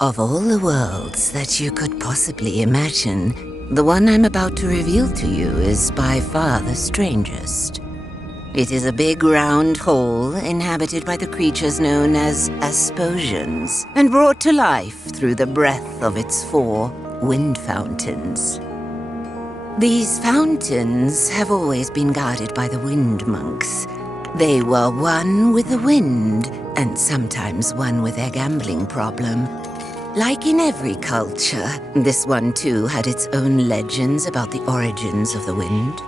Of all the worlds that you could possibly imagine, the one I'm about to reveal to you is by far the strangest. It is a big round hole inhabited by the creatures known as Asposians, and brought to life through the breath of its 4 wind fountains. These fountains have always been guarded by the wind monks. They were one with the wind, and sometimes one with their gambling problem. Like in every culture, this one too had its own legends about the origins of the wind.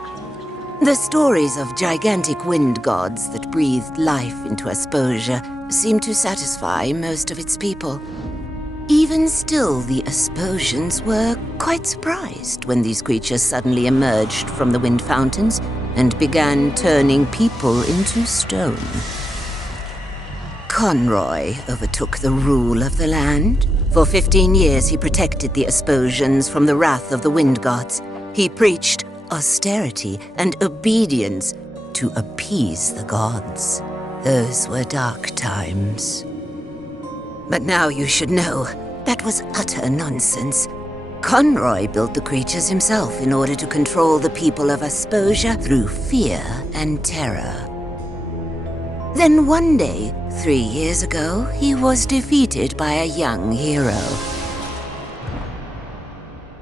The stories of gigantic wind gods that breathed life into Asposia seemed to satisfy most of its people. Even still, the Asposians were quite surprised when these creatures suddenly emerged from the wind fountains and began turning people into stone. Conroy overtook the rule of the land. For 15 years he protected the Asposians from the wrath of the wind gods. He preached austerity and obedience to appease the gods. Those were dark times. But now you should know, that was utter nonsense. Conroy built the creatures himself in order to control the people of Asposia through fear and terror. Then one day, 3 years ago, he was defeated by a young hero.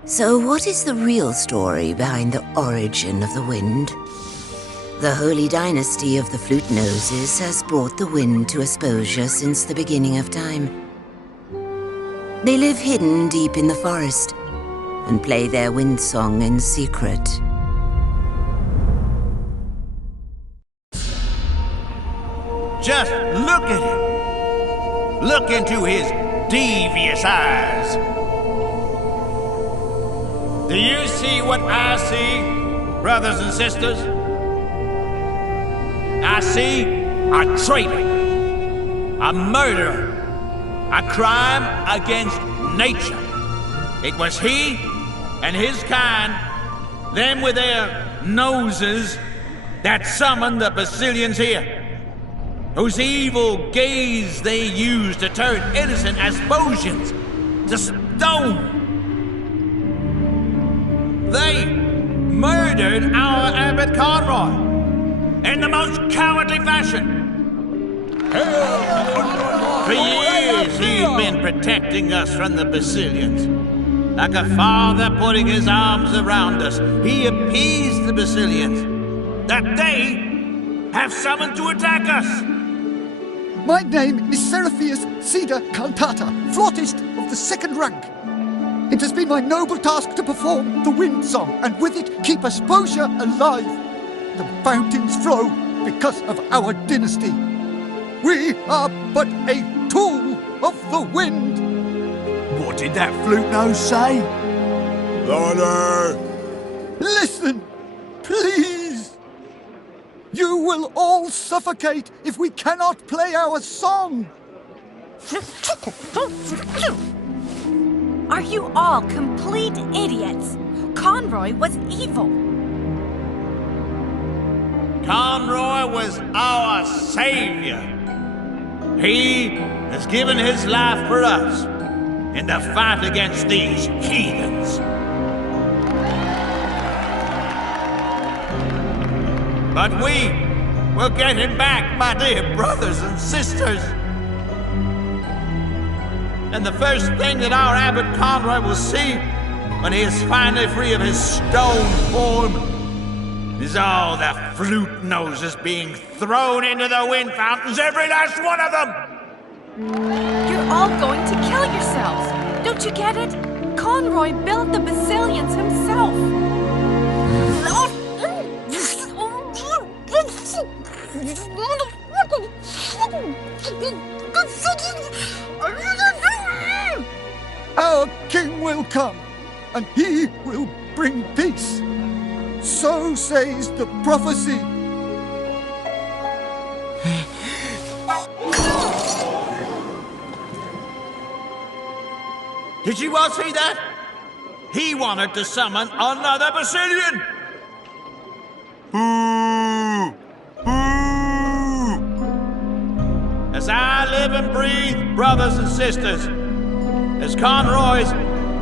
So what is the real story behind the origin of the wind? The holy dynasty of the Flute-noses has brought the wind to Asposia since the beginning of time. They live hidden deep in the forest and play their wind song in secret. Just look at him. Look into his devious eyes. Do you see what I see, brothers and sisters? I see a traitor, a murderer, a crime against nature. It was he and his kind, them with their noses, that summoned the Basilians here, whose evil gaze they used to turn innocent Asposians to stone. They murdered our Abbot Conroy in the most cowardly fashion. For years he'd been protecting us from the Basilians. Like a father putting his arms around us, he appeased the Basilians, that they have summoned to attack us. My name is Seraphius Cedar Cantata, flautist of the 2nd rank. It has been my noble task to perform the wind song, and with it keep Asposia alive. The fountains flow because of our dynasty. We are but a tool of the wind. What did that Flute-nose say? Louder! Listen, please. You will all suffocate if we cannot play our song. Are you all complete idiots? Conroy was evil. Conroy was our savior. He has given his life for us in the fight against these heathens. But we will get him back, my dear brothers and sisters. And the first thing that our Abbot Conroy will see when he is finally free of his stone form is all the flute-noses being thrown into the wind fountains, every last one of them! You're all going to kill yourselves. Don't you get it? Conroy built the Basilians himself. Our king will come, and he will bring peace. So says the prophecy. Did you all see that? He wanted to summon another Basilian! Boo! Boo! As I live and breathe, brothers and sisters, as Conroy's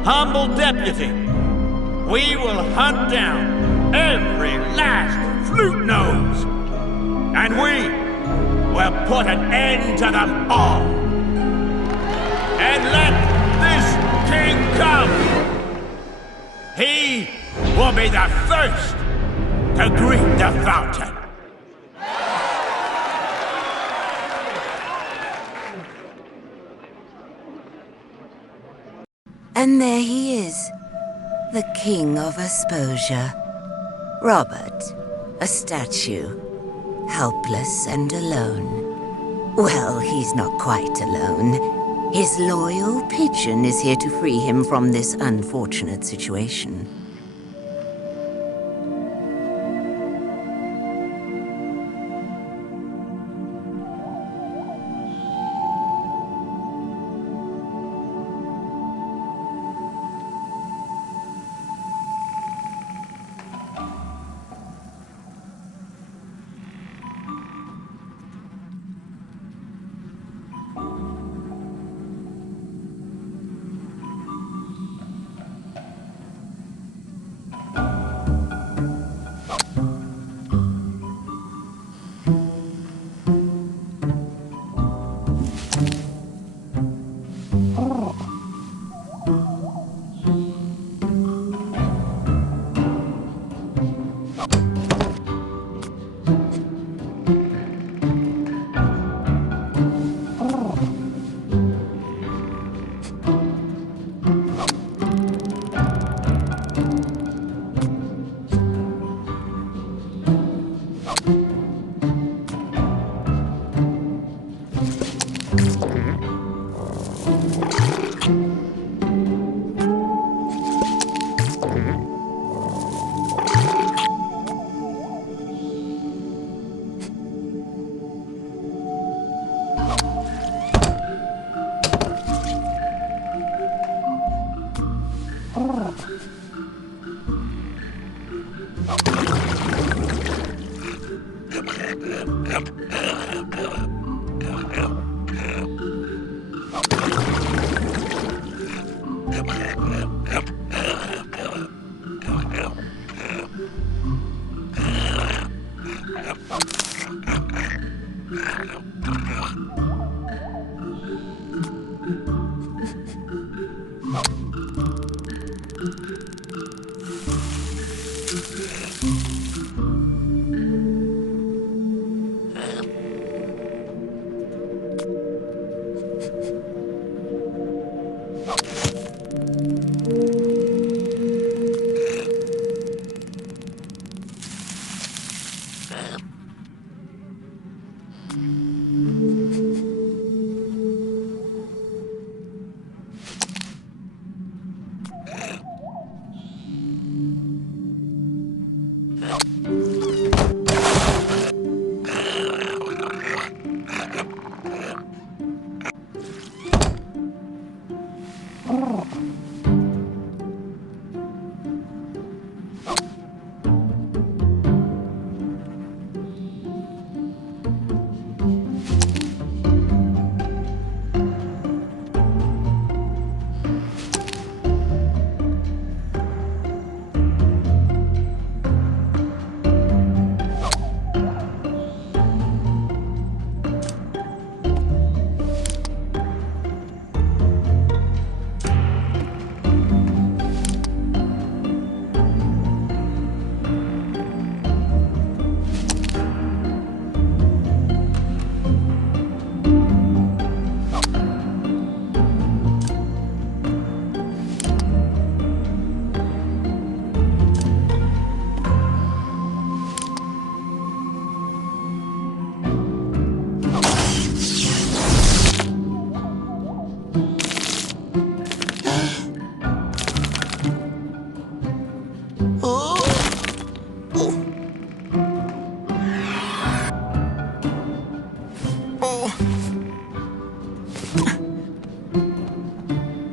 humble deputy, we will hunt down every last Flute-nose, and we will put an end to them all. And let this king come. He will be the first to greet the fountain. And there he is, the king of Asposia. Robert, a statue, helpless and alone. Well, he's not quite alone. His loyal pigeon is here to free him from this unfortunate situation.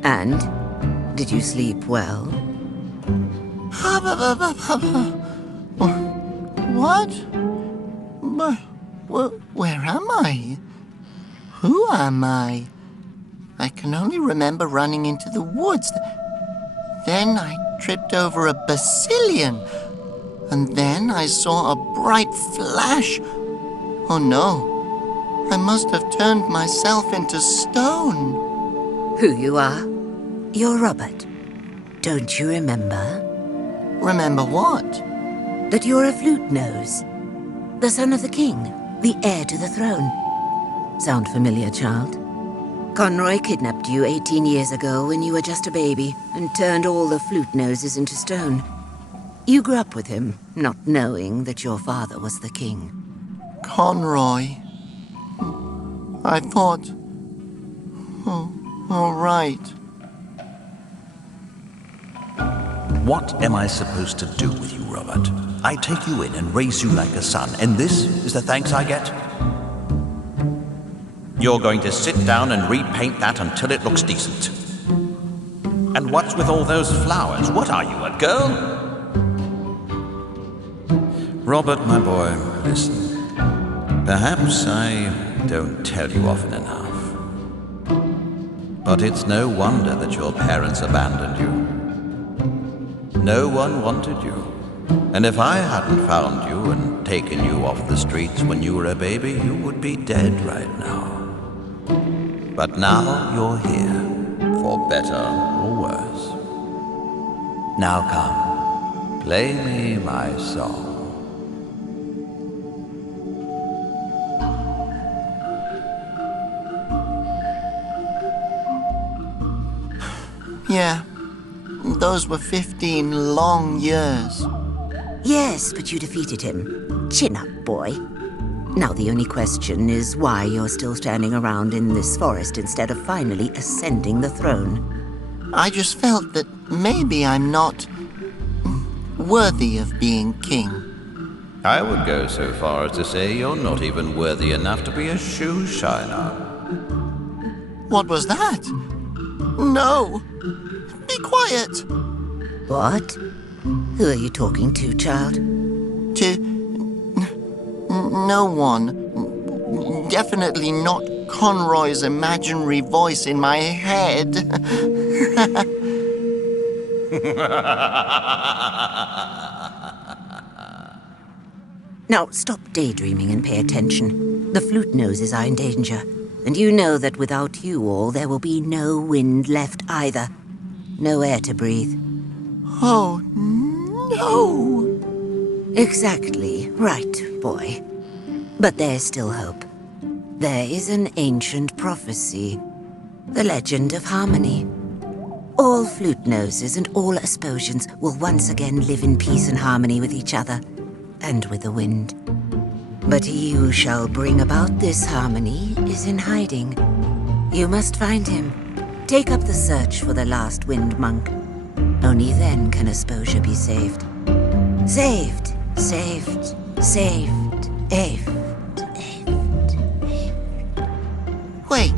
And did you sleep well? What? Where am I? Who am I? I can only remember running into the woods. Then I tripped over a Basilian. And then I saw a bright flash. Oh no, I must have turned myself into stone. Who you are? You're Robert. Don't you remember? Remember what? That you're a Flute-nose. The son of the king, the heir to the throne. Sound familiar, child? Conroy kidnapped you 18 years ago when you were just a baby and turned all the Flute-noses into stone. You grew up with him, not knowing that your father was the king. Conroy. I thought... Oh, all right. What am I supposed to do with you, Robert? I take you in and raise you like a son, and this is the thanks I get? You're going to sit down and repaint that until it looks decent. And what's with all those flowers? What are you, a girl? Robert, my boy, listen. Perhaps I don't tell you often enough. But it's no wonder that your parents abandoned you. No one wanted you. And if I hadn't found you and taken you off the streets when you were a baby, you would be dead right now. But now you're here, for better or worse. Now come, play me my song. Yeah, those were 15 long years. Yes, but you defeated him. Chin up, boy. Now the only question is why you're still standing around in this forest instead of finally ascending the throne. I just felt that maybe I'm not worthy of being king. I would go so far as to say you're not even worthy enough to be a shoe shiner. What was that? No! Be quiet! What? Who are you talking to, child? No one. Definitely not Conroy's imaginary voice in my head. Now, stop daydreaming and pay attention. The Flute-noses are in danger. And you know that without you all, there will be no wind left either. No air to breathe. Oh, no! Exactly right, boy. But there's still hope. There is an ancient prophecy. The legend of harmony. All Flute-noses and all Asposians will once again live in peace and harmony with each other. And with the wind. But he who shall bring about this harmony is in hiding. You must find him. Take up the search for the last wind monk. Only then can Asposia be saved. Saved, saved, saved, saved. Wait,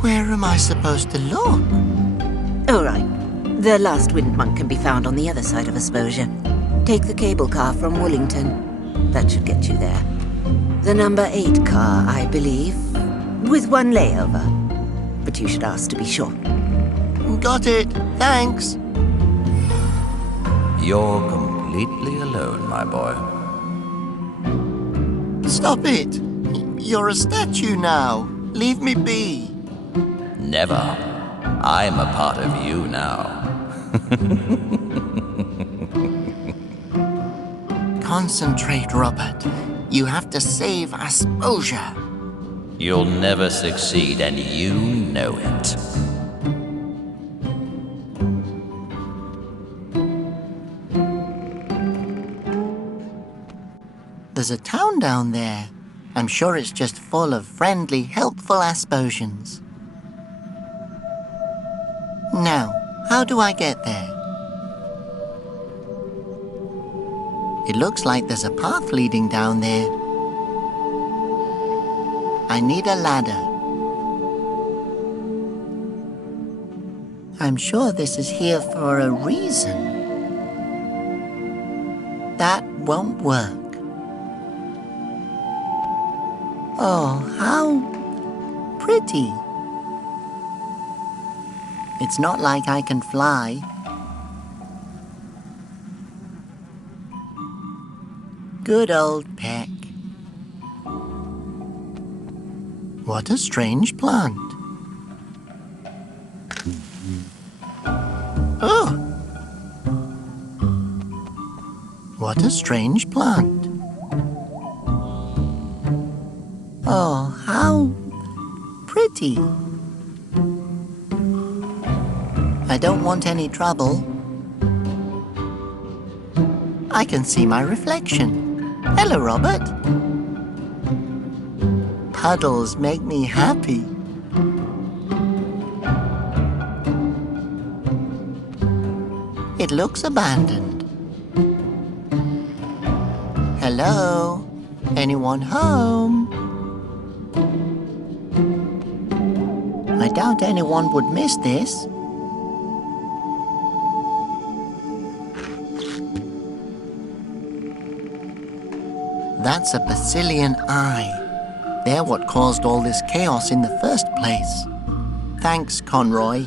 where am I supposed to look? All right. The last wind monk can be found on the other side of Asposia. Take the cable car from Woolington. That should get you there. The number 8 car, I believe, with one layover. But you should ask to be sure. Got it. Thanks. You're completely alone, my boy. Stop it. You're a statue now. Leave me be. Never. I'm a part of you now. Concentrate, Robert. You have to save Asposia. You'll never succeed, and you know it. There's a town down there. I'm sure it's just full of friendly, helpful Asposians. Now, how do I get there? It looks like there's a path leading down there. I need a ladder. I'm sure this is here for a reason. That won't work. Oh, how pretty. It's not like I can fly. Good old Peck. What a strange plant. Oh! What a strange plant. Oh, how pretty. I don't want any trouble. I can see my reflection. Hello, Robert. Puddles make me happy. It looks abandoned. Hello? Anyone home? I doubt anyone would miss this. That's a Basilian eye. They're what caused all this chaos in the first place. Thanks, Conroy.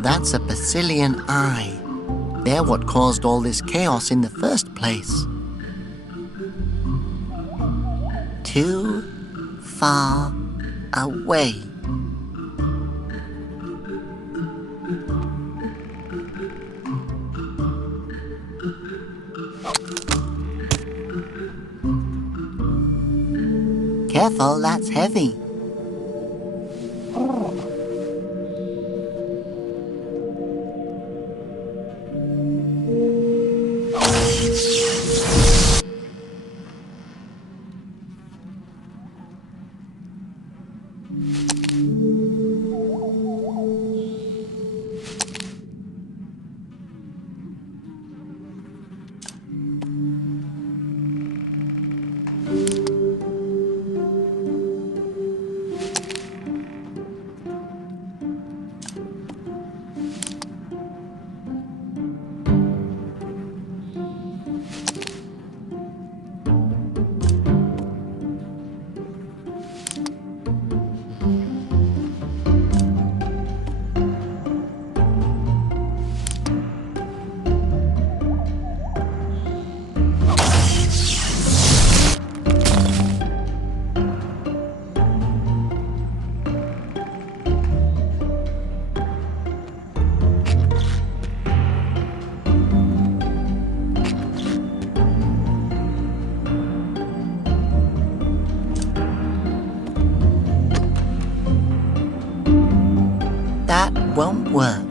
That's a Basilian eye. They're what caused all this chaos in the first place. Too far away. Careful, that's heavy. That won't work.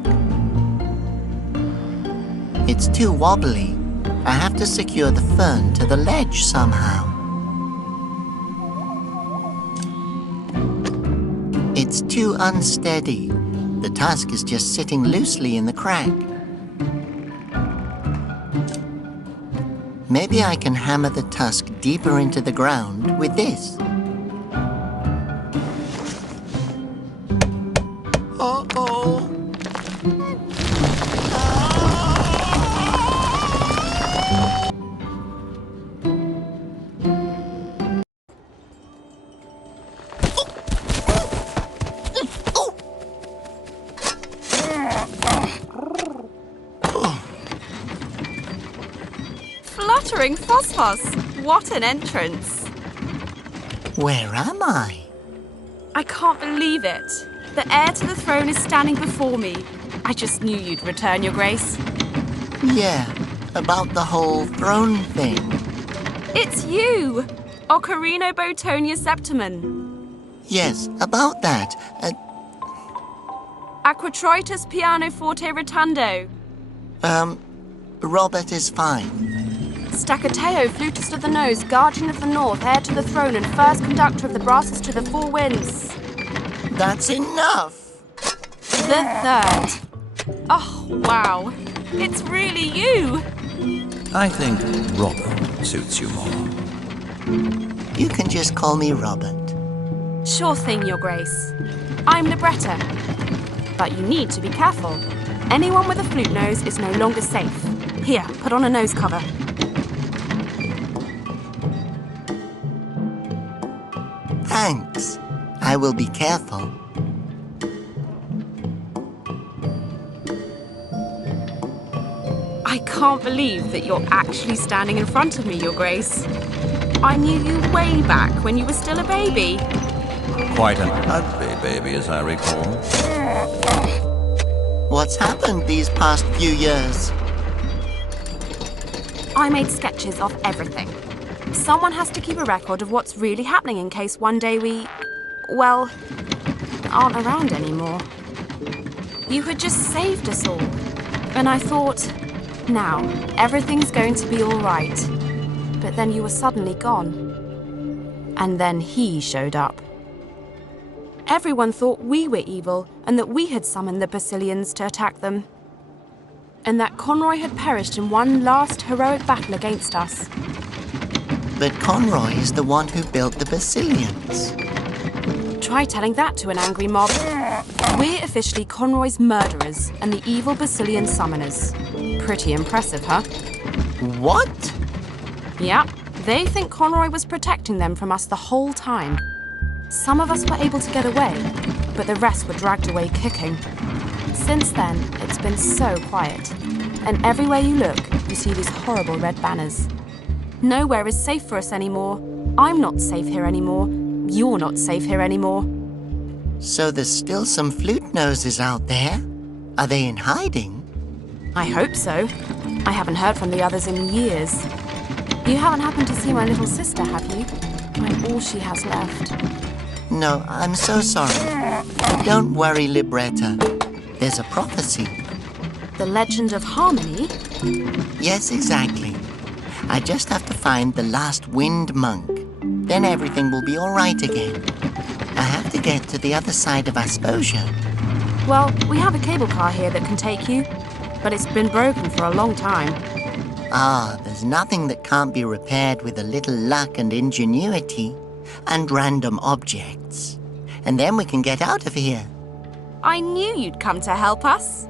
It's too wobbly. I have to secure the fern to the ledge somehow. It's too unsteady. The tusk is just sitting loosely in the crack. Maybe I can hammer the tusk deeper into the ground with this. Uh-oh. Fluttering Phosphos! What an entrance! Where am I? I can't believe it. The heir to the throne is standing before me. I just knew you'd return, Your Grace. Yeah, about the whole throne thing. It's you! Ocarino Botonia Septimon. Yes, about that. Aquatritus Pianoforte Rotando. Robert is fine. Staccateo, flutist of the nose, guardian of the north, heir to the throne, and first conductor of the brasses to the four winds. That's enough! The third. Oh, wow. It's really you! I think Robert suits you more. You can just call me Robert. Sure thing, Your Grace. I'm Libretta. But you need to be careful. Anyone with a flute nose is no longer safe. Here, put on a nose cover. Thanks. I will be careful. I can't believe that you're actually standing in front of me, Your Grace. I knew you way back when you were still a baby. Quite an ugly baby, as I recall. What's happened these past few years? I made sketches of everything. Someone has to keep a record of what's really happening in case one day we, well, aren't around anymore. You had just saved us all. And I thought, now, everything's going to be all right. But then you were suddenly gone. And then he showed up. Everyone thought we were evil and that we had summoned the Basilians to attack them. And that Conroy had perished in one last heroic battle against us. But Conroy is the one who built the Basilians. Try telling that to an angry mob. We're officially Conroy's murderers and the evil Basilian summoners. Pretty impressive, huh? What? Yeah, they think Conroy was protecting them from us the whole time. Some of us were able to get away, but the rest were dragged away kicking. Since then, it's been so quiet. And everywhere you look, you see these horrible red banners. Nowhere is safe for us anymore. I'm not safe here anymore. You're not safe here anymore. So there's still some flute-noses out there? Are they in hiding? I hope so. I haven't heard from the others in years. You haven't happened to see my little sister, have you? I'm all she has left. No, I'm so sorry. Don't worry, Libretta. There's a prophecy. The legend of harmony? Yes, exactly. I just have to find the last wind monk. Then everything will be all right again. I have to get to the other side of Asposia. Well, we have a cable car here that can take you, but it's been broken for a long time. Ah, there's nothing that can't be repaired with a little luck and ingenuity and random objects. And then we can get out of here. I knew you'd come to help us.